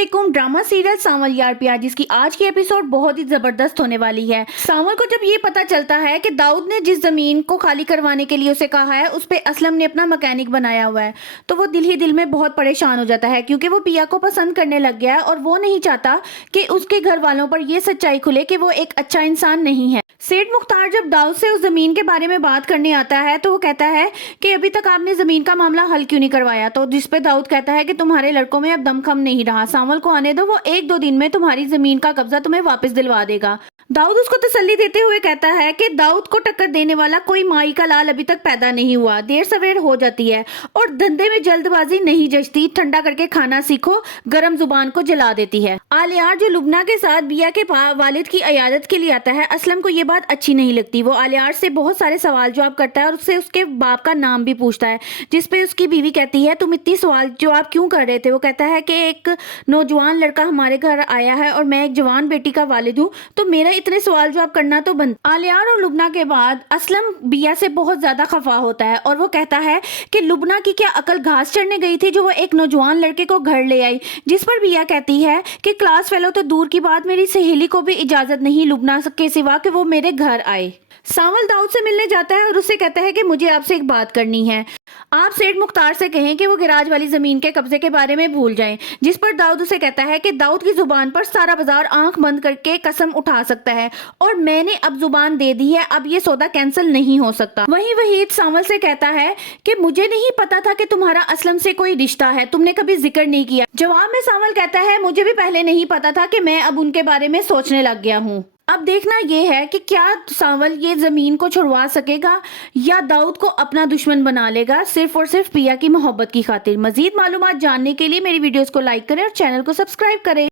अस्सलामुअलैकुम। Drama serial सांवल यार प्यार जिसकी आज की एपिसोड बहुत ही जबरदस्त होने वाली है। सांवल को जब ये पता चलता है कि दाऊद ने जिस जमीन को खाली करवाने के लिए उसे कहा है उस पे असलम ने अपना मैकेनिक बनाया हुआ है, तो वो दिल ही दिल में बहुत परेशान हो जाता है क्योंकि वो पिया को पसंद करने लग गया है और वो नहीं चाहता कि उसके घर वालों पर ये सच्चाई खुले कि वो एक अच्छा इंसान नहीं है। सेठ मुख्तार जब दाऊद से उस जमीन के बारे में बात करने आता है तो वो कहता है कि अभी तक आपने जमीन का मामला हल क्यों नहीं करवाया, तो जिसपे दाऊद कहता है कि तुम्हारे लड़कों में अब दमखम नहीं रहा, सांवल को आने दो, वो 1-2 दिन में तुम्हारी जमीन का कब्जा तुम्हें वापस दिलवा देगा। दाऊद उसको तसल्ली देते हुए कहता है कि दाऊद को टक्कर देने वाला कोई माई का लाल अभी तक पैदा नहीं हुआ, देर सवेर हो जाती है और धंधे में जल्दबाजी नहीं जचती, ठंडा करके खाना सीखो, गरम जुबान को जला देती है। आलियार जो लुबना के साथ बिया के वालिद की इयादत के लिए आता है, असलम को ये बात अच्छी नहीं लगती। वो आलियार से बहुत सारे सवाल जवाब करता है और उससे उसके बाप का नाम भी पूछता है, जिसपे उसकी बीवी कहती है तुम इतनी सवाल जवाब क्यों कर रहे थे। वो कहता है कि एक नौजवान लड़का हमारे घर आया है और मैं एक जवान बेटी का वालिद हूँ, तो मेरा इतने सवाल जवाब करना तो बंद। आलियार और लुबना के बाद असलम बिया से बहुत ज्यादा खफा होता है और वो कहता है कि लुबना की क्या अकल घास चढ़ने गई थी जो वो एक नौजवान लड़के को घर ले आई, जिस पर बिया कहती है कि क्लास फेलो तो दूर की बात, मेरी सहेली को भी इजाजत नहीं लुबना के सिवा कि वो मेरे घर आए। सांवल दाऊद से मिलने जाता है और उससे कहता है कि मुझे आपसे एक बात करनी है, आप सेठ मुख्तार से कहें कि वो गिराज वाली जमीन के कब्जे के बारे में भूल जाएं। जिस पर दाऊद उसे कहता है कि दाऊद की जुबान पर सारा बाजार आंख बंद करके कसम उठा सकता है और मैंने अब जुबान दे दी है, अब ये सौदा कैंसिल नहीं हो सकता। वहीं वहीद सांवल से कहता है कि मुझे नहीं पता था कि तुम्हारा असलम से कोई रिश्ता है, तुमने कभी जिक्र नहीं किया। जवाब में सांवल कहता है मुझे भी पहले नहीं पता था कि मैं अब उनके बारे में सोचने लग गया हूँ। अब देखना यह है कि क्या सांवल ये जमीन को छुड़वा सकेगा या दाऊद को अपना दुश्मन बना लेगा सिर्फ और सिर्फ पिया की मोहब्बत की खातिर। मजीद मालूमात जानने के लिए मेरी वीडियोस को लाइक करें और चैनल को सब्सक्राइब करें।